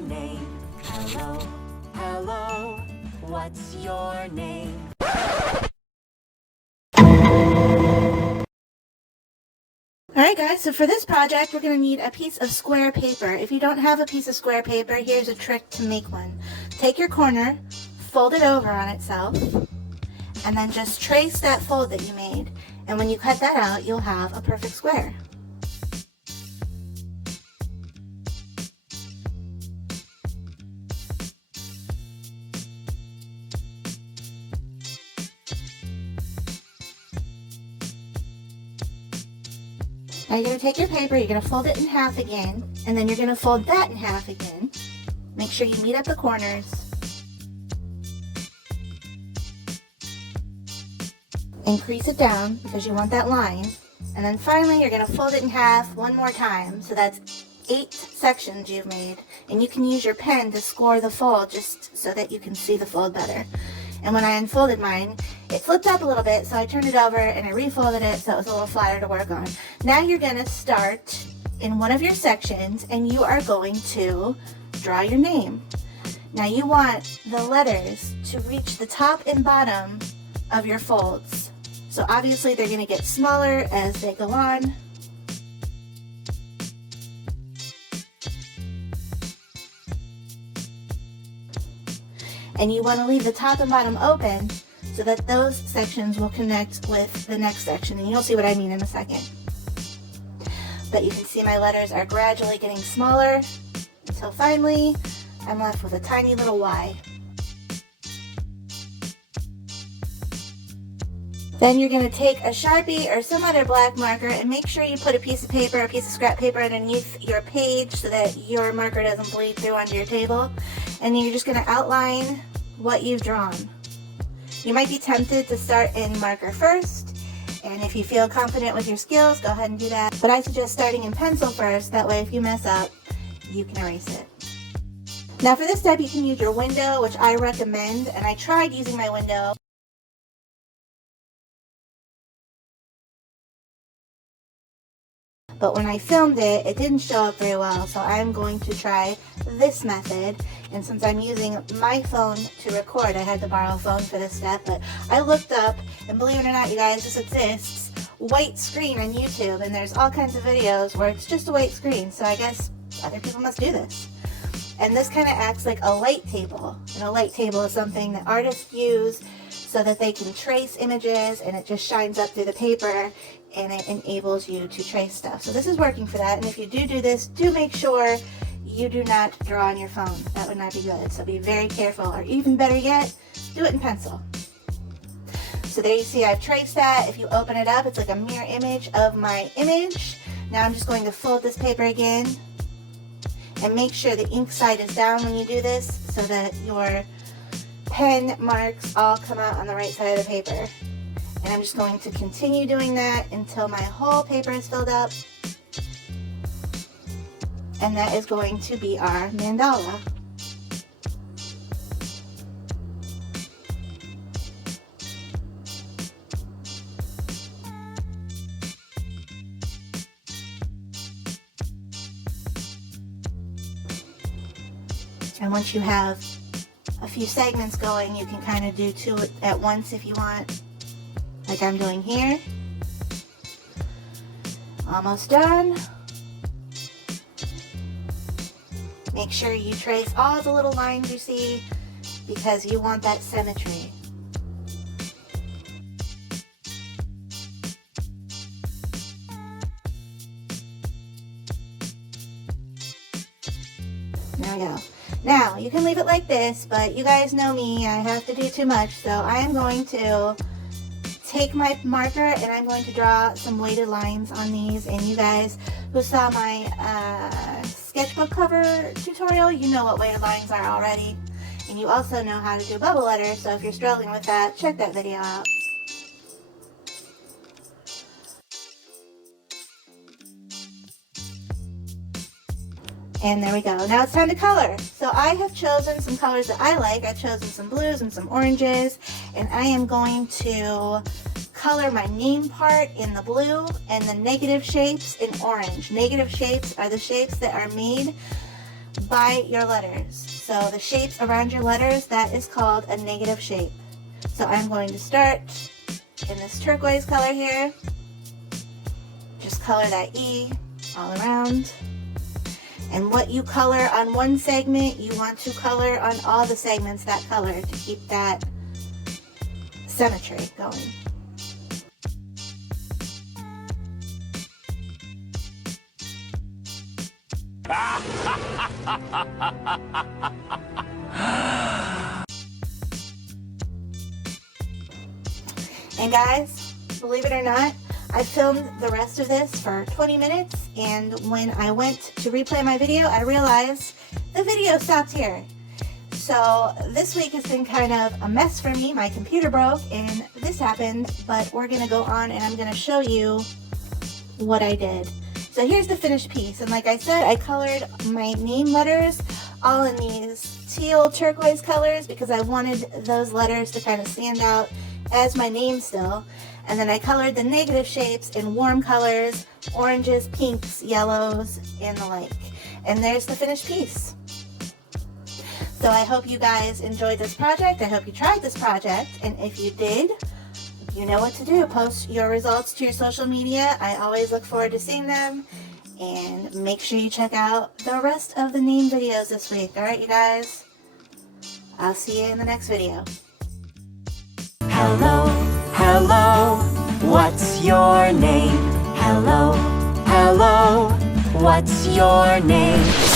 your name? Hello, hello, what's your name? Alright guys, so for this project we're going to need a piece of square paper. If you don't have a piece of square paper, here's a trick to make one. Take your corner, fold it over on itself, and then just trace that fold that you made. And when you cut that out, you'll have a perfect square. Now you're going to take your paper, you're going to fold it in half again, and then you're going to fold that in half again. Make sure you meet at the corners. And crease it down because you want that line. And then finally you're going to fold it in half one more time. So that's 8 sections you've made. And you can use your pen to score the fold just so that you can see the fold better. And when I unfolded mine, it flipped up a little bit, so I turned it over and I refolded it so it was a little flatter to work on. Now you're going to start in one of your sections and you are going to draw your name. Now you want the letters to reach the top and bottom of your folds. So obviously they're going to get smaller as they go on. And you want to leave the top and bottom open so that those sections will connect with the next section. And you'll see what I mean in a second. But you can see my letters are gradually getting smaller until finally I'm left with a tiny little Y. Then you're going to take a Sharpie or some other black marker and make sure you put a piece of paper, a piece of scrap paper underneath your page so that your marker doesn't bleed through onto your table. And you're just going to outline what you've drawn. You might be tempted to start in marker first, and if you feel confident with your skills, go ahead and do that. But I suggest starting in pencil first, that way if you mess up, you can erase it. Now for this step you can use your window, which I recommend, and I tried using my window. But when I filmed it, it didn't show up very well, so I'm going to try this method. And since I'm using my phone to record, I had to borrow a phone for this step, but I looked up, and believe it or not, you guys, this exists, white screen on YouTube, and there's all kinds of videos where it's just a white screen, so I guess other people must do this. And this kind of acts like a light table, and a light table is something that artists use so that they can trace images, and it just shines up through the paper, and it enables you to trace stuff. So this is working for that, and if you do this, do make sure you do not draw on your phone. That would not be good, so be very careful, or even better yet, do it in pencil. So there you see I've traced that. If you open it up, it's like a mirror image of my image. Now I'm just going to fold this paper again, and make sure the ink side is down when you do this so that your pen marks all come out on the right side of the paper. And I'm just going to continue doing that until my whole paper is filled up. And that is going to be our mandala. And once you have a few segments going, you can kind of do 2 at once if you want, like I'm doing here. Almost done. Make sure you trace all the little lines you see because you want that symmetry. There we go. Now, you can leave it like this, but you guys know me, I have to do too much, so I am going to take my marker and I'm going to draw some weighted lines on these. And you guys who saw my sketchbook cover tutorial, you know what weighted lines are already. And you also know how to do bubble letters, so if you're struggling with that, check that video out. And there we go. Now it's time to color. So I have chosen some colors that I like. I've chosen some blues and some oranges, and I am going to color my name part in the blue and the negative shapes in orange. Negative shapes are the shapes that are made by your letters. So the shapes around your letters, that is called a negative shape. So I'm going to start in this turquoise color here. Just color that E all around. And what you color on one segment, you want to color on all the segments that color to keep that symmetry going. And guys, believe it or not, I filmed the rest of this for 20 minutes, and when I went to replay my video, I realized the video stopped here. So this week has been kind of a mess for me. My computer broke and this happened, but we're gonna go on and I'm gonna show you what I did. So here's the finished piece, and like I said, I colored my name letters all in these teal turquoise colors because I wanted those letters to kind of stand out as my name still. And then I colored the negative shapes in warm colors, oranges, pinks, yellows, and the like. And there's the finished piece. So I hope you guys enjoyed this project. I hope you tried this project. And if you did, you know what to do. Post your results to your social media. I always look forward to seeing them. And make sure you check out the rest of the name videos this week. Alright, you guys? I'll see you in the next video. Hello, hello, what's your name? Hello, hello, what's your name?